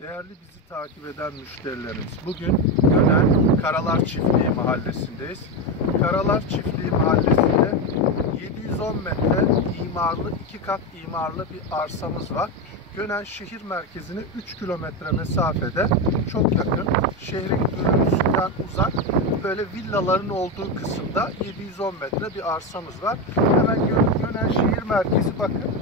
Değerli bizi takip eden müşterilerimiz, bugün Gönen Karalar Çiftliği mahallesindeyiz. Karalar Çiftliği mahallesinde 710 metre imarlı, iki kat imarlı bir arsamız var. Gönen şehir merkezine 3 kilometre mesafede, çok yakın, şehrin görüntüsünden uzak, böyle villaların olduğu kısımda 710 metre bir arsamız var. Hemen Gö- Gönen şehir merkezi bakın,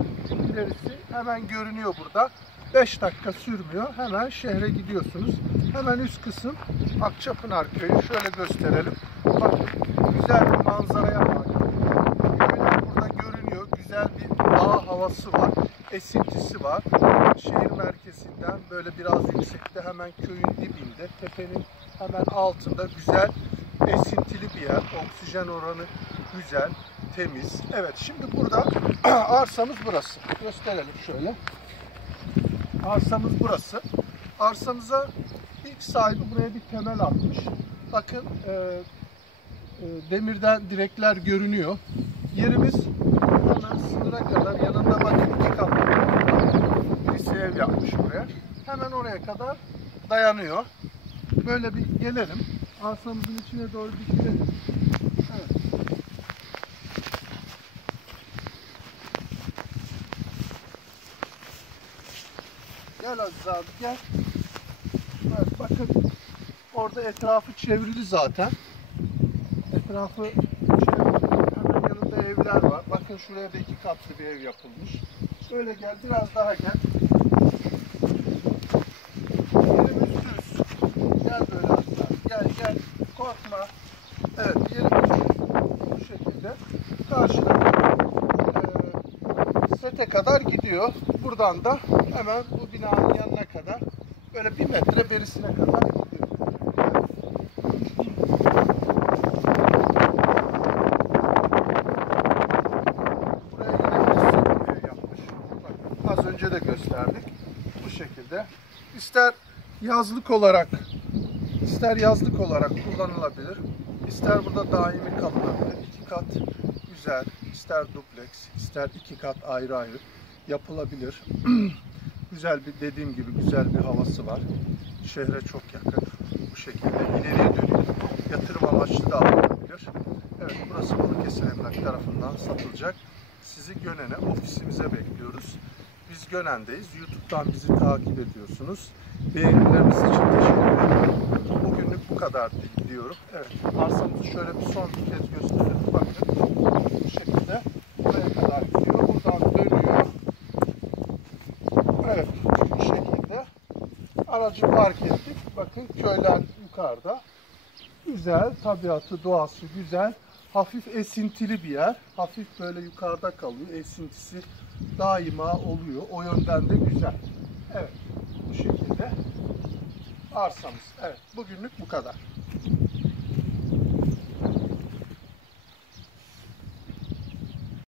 ilerisi hemen görünüyor burada. 5 dakika sürmüyor. Hemen şehre gidiyorsunuz. Hemen üst kısım Akçapınar Köyü. Şöyle gösterelim. Bakın güzel bir manzaraya bak. Köyler burada görünüyor. Güzel bir dağ havası var. Esintisi var. Şehir merkezinden böyle biraz yüksekte hemen köyün dibinde, tepenin hemen altında güzel esintili bir yer. Oksijen oranı güzel, temiz. Evet şimdi burada arsamız burası. Gösterelim şöyle. Arsamız burası. Arsamıza ilk sahibi buraya bir temel atmış. Bakın e, e, demirden direkler görünüyor. Yerimiz hemen sınıra kadar yanında bakın iki katlı birisi ev yapmış buraya. Hemen oraya kadar dayanıyor. Böyle bir gelelim. Arsamızın içine doğru bir girelim. Evet. Gel Aziz abi gel. Evet, bakın orada etrafı çevrili zaten. Etrafı çevrili. Hemen yanında evler var. Bakın şuraya da iki katlı bir ev yapılmış. Böyle gel biraz daha gel. Gel böyle abi. Gel gel. Korkma. Evet yerimiz. Bu şekilde. Karşıda sete kadar gidiyor. Buradan da hemen bu binanın yanına kadar böyle bir metre berisine kadar gidiyor. Az önce de gösterdik. Bu şekilde. İster yazlık olarak ister yazlık olarak kullanılabilir. İster burada daimi kalınabilir. İki kat güzel, ister dupleks, ister iki kat ayrı ayrı yapılabilir. güzel bir dediğim gibi güzel bir havası var. Şehre çok yakın. Bu şekilde ileriye dönük yatırım amaçlı da alınabilir. Evet burası Balıkesir Emlak tarafından satılacak. Sizi Gönen'e, ofisimize bekliyoruz. Biz Gönen'deyiz. YouTube'dan bizi takip ediyorsunuz. Beğenileriniz için teşekkür ederim. Bugünlük bu kadar diyorum. Evet, arsamızı şöyle bir son bir kez gösterelim. Bakın bu şekilde buraya kadar gidiyor. Buradan dönüyor. Evet, bu şekilde aracı park ettik. Bakın köyler yukarıda. Güzel, tabiatı, doğası güzel. Hafif esintili bir yer. Hafif böyle yukarıda kalıyor. Esintisi daima oluyor. O yönden de güzel. Evet, bu şekilde arsamız. Evet, bugünlük bu kadar.